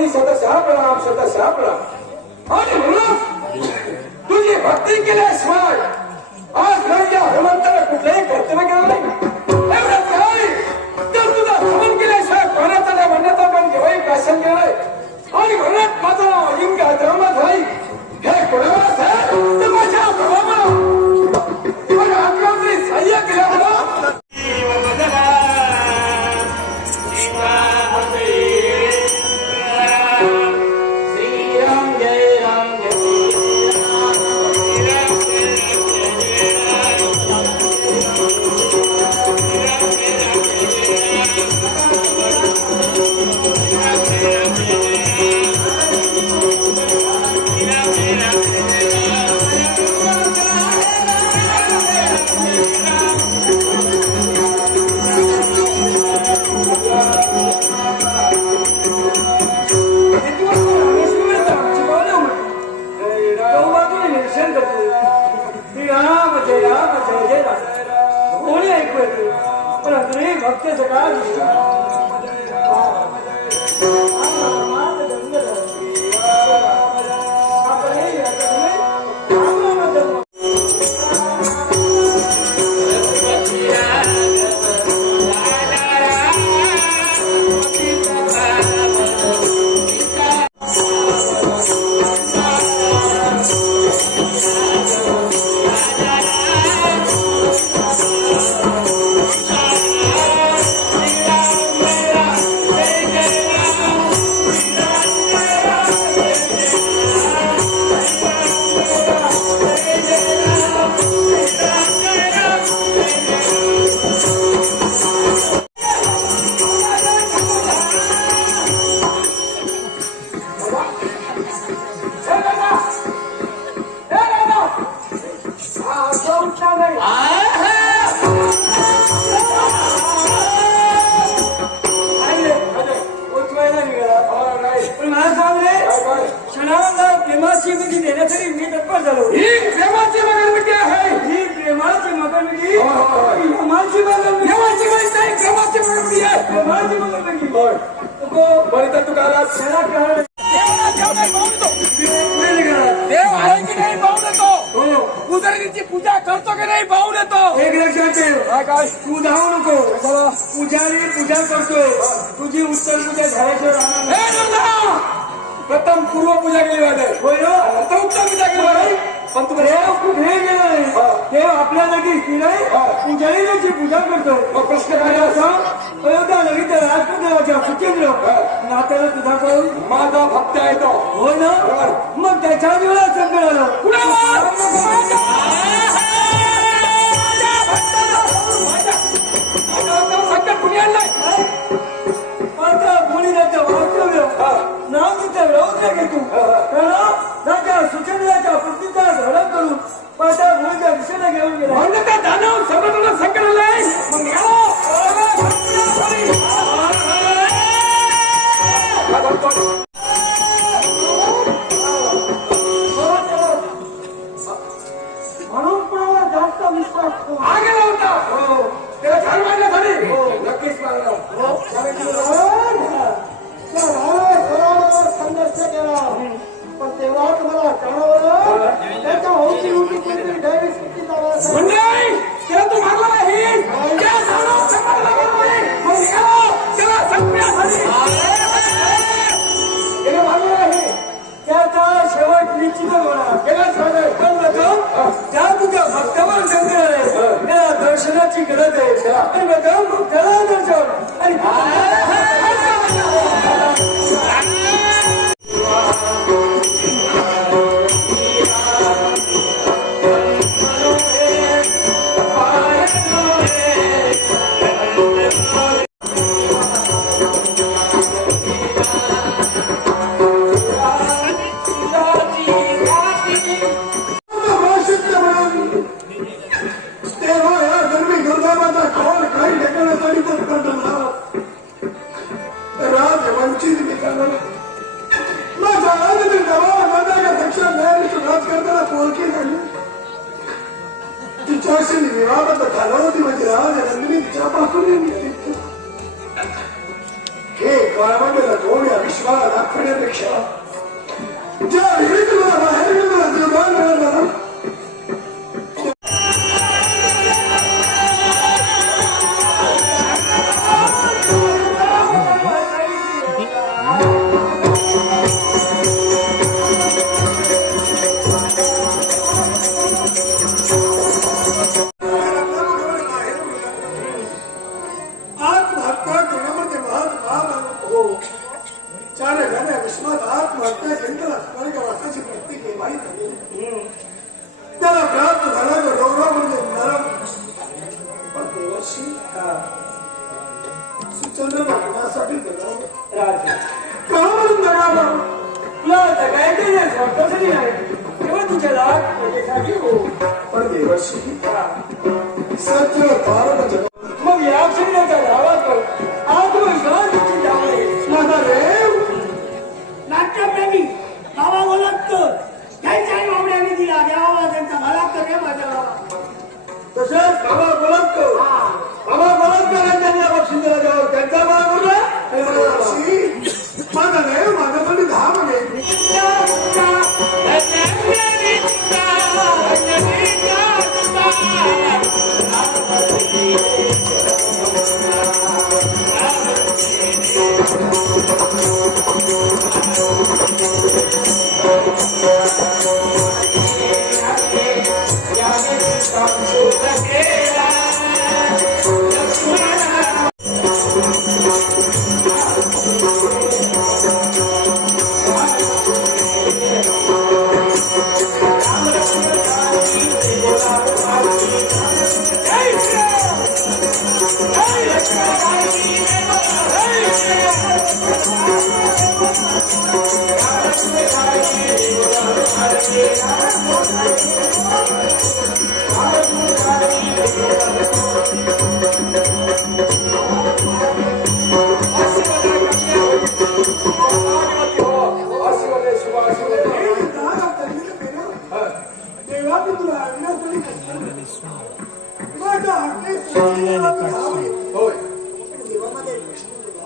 आणि शतशः प्रणाम आणि म्हणून तुझी भक्ती केल्याशिवाय आज राजा हनुमंताला कुठलंही कर्तव्य केलं नाही. एवढंच काय तर तुझा हवन केल्याशिवाय कोणाचा नाही म्हणण्याचा पण जेव्हाही भाषण केलंय आणि म्हणत माझं नाव लिंग धर्म झाली हे कोणावर आहे तर माझ्या प्रभावाला माझ्या आत्म्याचे सहाय्य केल्यामुळं भक्तीचं काय प्रेमाची मिठी देण्यासाठी मी तत्पर झालो. ही प्रेमाची मगरमिठी आहे. ही प्रेमाची मगरमिठी प्रेमाची मगरमिठी प्रेमाची मगरमिठी आहे. प्रेमाची मगरमिठी बळीता तुकाराम देव आहे की नाही पाहून येतो. पुजारीची पूजा करतो की नाही पाहून येतो. एक लक्षात ठेव काय तू धावू नको. पुजारी पूजा करतोय तुझी उत्तर पूजा झाल्याशिवाय प्रथम पूर्व पूजा केली पाहिजे. होय ना आता उत्तर पूजा केली पाहिजे. पण तू देव कुठे गेलाय देव आपल्या जागी स्थिर आहे. पुजारी त्याची पूजा करतोय. मग प्रश्न काय असा अयोध्या लगेच राजपुत्राच्या सुचेंद्र नात्याला तुझा करून माझा भक्त आहे तो. होय ना मग त्याच्या वेळा संकट आलं संकट कुणी आणलंय. कोणी त्याचं वास्तव्य नाव तिथं व्यवस्था घेतो कारण सुचंद्राच्या पृथ्वीचा धडक करून पाठा भूमीच्या दिशेने घेऊन गेला. म्हणून त्या दानव समुद्राला संकट आलंय. म्हणून कोणावर जास्त विश्वास आगेला होता. त्याला छान मारण्यासाठी नक्कीच मारला. संघर्ष केला पण तेव्हा तुम्हाला कळवलं त्याच्या होती होती कोणतरी डायरेक्ट त्याला तू मारला नाही. त्याचा शेवट निश्चित होणार. त्या तुझ्या भक्तावर संकट आले त्याला दर्शनाची गरज आहे. आणि मग त्याला दर्शन आणि हे काळामध्ये थोड्या विश्वास दाखवण्यापेक्षा ज्या विरुद्ध मला बाहेर गेला निर्माण मिळाला आत्महत्या करण्यामध्ये हो चार गाण्या विश्वात आत्महत्या केंद्र स्वर्गवासाची प्रत्येक माहीत आहे त्याला प्राप्त झाल्याचं गौरव म्हणजे नरम पण देवर्षी सुचंद्र मागण्यासाठी का म्हणून दगावला तुला जगायचे नाही स्वतःसाठी नाही तेव्हा तुझ्या लाग माझ्यासाठी हो पण देवर्षी सत्य भारत जग मग या क्षणाच्या गावात आत्मविश्वास त्यामुळे माझा देव नाट्यप्रेमी बाबा बोलतो त्यांच्या आई बाबड्यांनी दिला देवा त्यांचा मला तर रे माझ्या गावात तसेच बाबा बोलतो यांनी बक्षीस दिला जावं त्यांचा बाबा बोलला माझा देव माझ्यासाठी धाम घे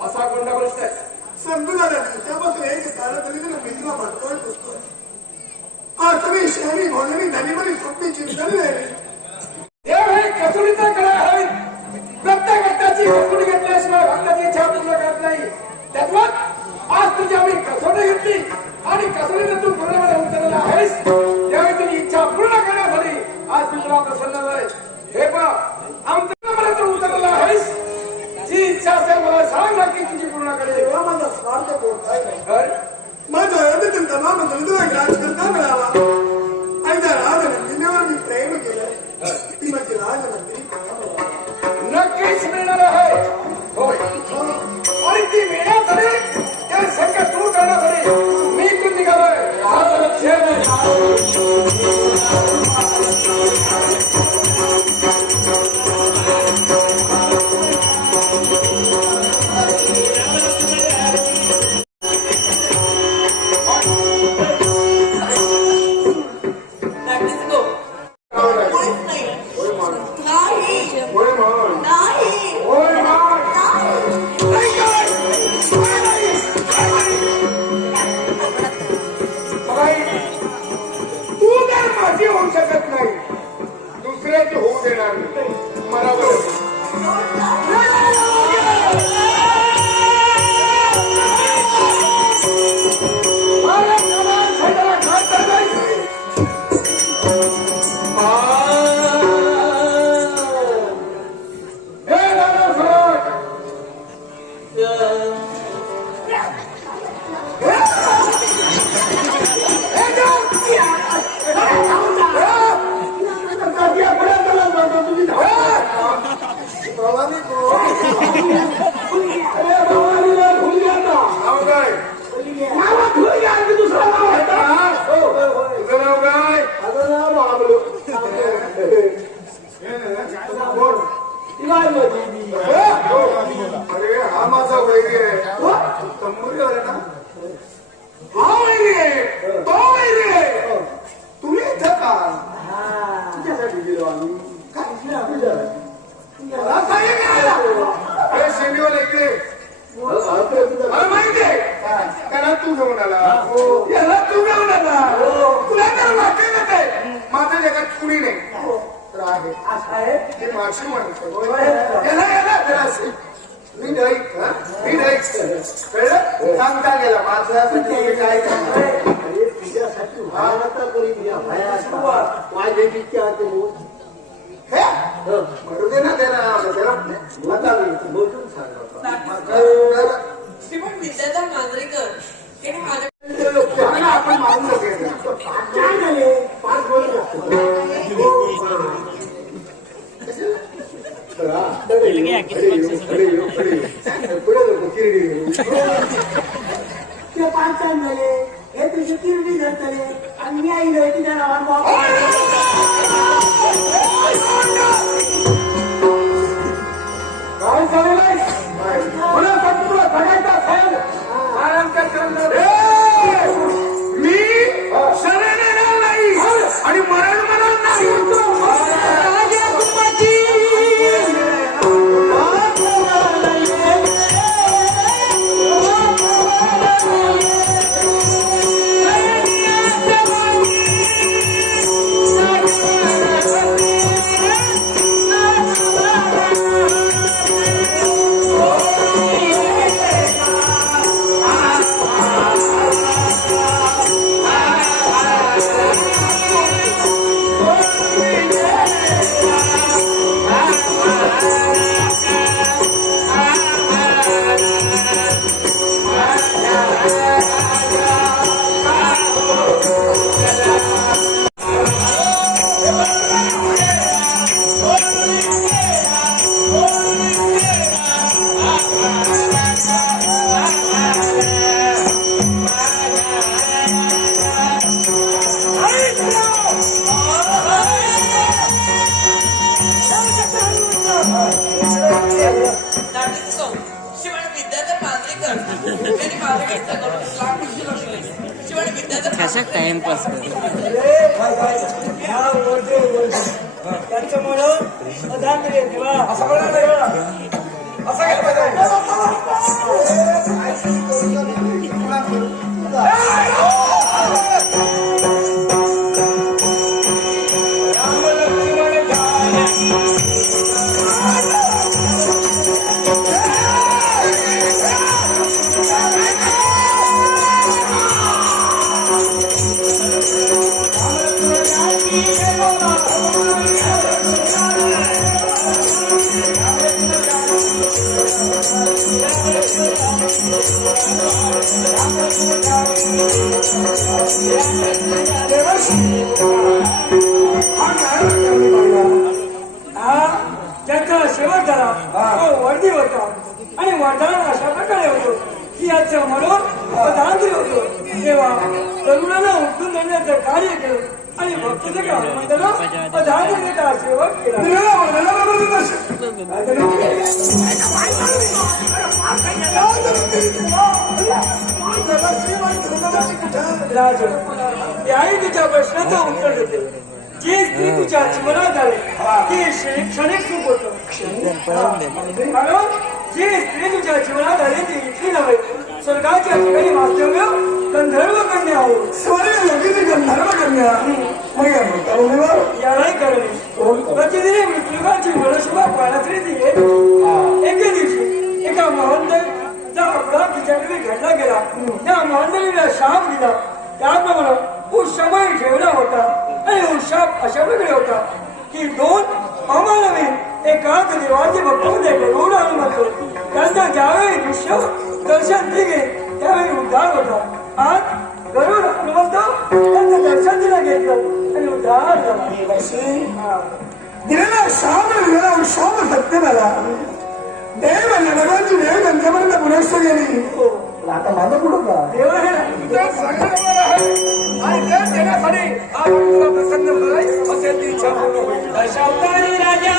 असा कोणता प्रश्न आहे समजून आला नाही त्यापासून एक तारातरीने मित्र भाटकळ बसतो आज तुम्ही शहरी भोजनी धनीमनी स्वप्नी चिंतन राहिली देव हे कसुरीचा कळा आहे प्रत्येक व्यक्तीची कसुरी घेतल्याशिवाय भक्ताची इच्छा पूर्ण करत नाही त्यातून आज तुझी आम्ही कसोटी घेतली आणि कसोटीने तू पूर्णपणे उतरलेला आहेस त्यावेळी तुझी इच्छा पूर्ण करण्यासाठी आज मी तुला प्रसन्न झाले हे पहा आमच्या तू उतरलेला आहेस जी इच्छा असेल मला सांग नक्की तुझी पूर्ण करेल तेव्हा माझा स्वार्थ कोणताही नाही माझ्या अयोध्येतील तमाम दलितला राजकर्ता मिळावा आणि त्या राजनंदिनीवर मी प्रेम केलं ती माझी राजनंदिनी नक्कीच मिळणार आहे होय आणि ती मिळण्यासाठी त्या संकट दूर करण्यासाठी मी इथून निघालोय कोणीच नाही नाही तू तर माझी होऊ शकत नाही दुसऱ्याची होऊ देणार नाही मला अरे हा माझा वैरी आहे तंबुरी आहे ना हा वैरी आहे तो वैरी आहे तुम्ही इथं का तुझ्यासाठी गेलो आम्ही काय शेंडीवाला इकडे मला माहिती आहे त्याला तू घेऊन आला याला तू घेऊन आला तुला तर वाटत नाही माझ्या जगात कुणी नाही तर आहे ते माझी म्हणतो याला याला जराशी मी ढईक कळलं सांगता गेला माझ्यासाठी काय करणार तुझ्यासाठी व्हायला तर कोणी माझे किती आहे म्हणू दे ना त्याला आता बोलून सांगा श्रीमंत विद्याधर मांजरेकर त्यांनी माझ्या आपण मारून काय झाले पाच बोलू ते पाच टाइम झाले हे तुझे किरडी झाले आणि मी आई नाही तुझ्या नावावर काय झालेलं आहे तुला सगळ्यांचा फल आराम कर मी शरण येणार नाही आणि मरण म्हणणार नाही शिवाय विद्याधर मांजरेकर त्यांनी माझ्याकडे शिवाय विद्याधर कसा टाइमपास करतो त्यांच्यामुळं असं केलं त्याचा शेवट झाला तो वर्दी होता आणि वर्धमान अशा प्रकारे होतो की याचं म्हणून प्रधानमंत्री होतो तेव्हा तरुणांना उठून देण्याचं कार्य केलं आणि भक्त सगळ्या हनुमंताला प्रधानमंत्रीचा शेवट केला राज याही तिच्या प्रश्नाचं उत्तर देते जी स्त्री तुझ्या जीवनात आली ती क्षणिक सुख होत म्हणून जी स्त्री तुझ्या जीवनात आली ती इथली नव्हे स्वर्गाच्या ठिकाणी वास्तव्य गंधर्व कन्या हो गंधर्व कन्या यालाही करणे प्रतिदिनी मृत्युकाची मनशुभा पाण्यासाठी ती येत एके दिवशी एका महंतचा अपघात तिच्याकडे घडला गेला त्या महंतरीला शाप दिला त्याप्रमाणे उत्सवही ठेवला होता आणि उत्साप अशा प्रकारे होता की दोन अमानवी एकाच देवाचे भक्त होते गरुड हनुमंत त्यांचा ज्यावेळी दृश्य दर्शन दिले त्यावेळी उद्धार होता आज गरुड हनुमंत त्यांचं दर्शन दिलं घेतलं आणि उद्धार झाला दिलेला शाम शाम सत्य मला देव भगवानची देव त्यांच्यापर्यंत पुनश्च गेली आता माझं पुढं का देव आहे आणि ते देण्यासाठी हा तुला प्रसन्न असेल ती इच्छा पूर्ण होईल दशावतारी राजा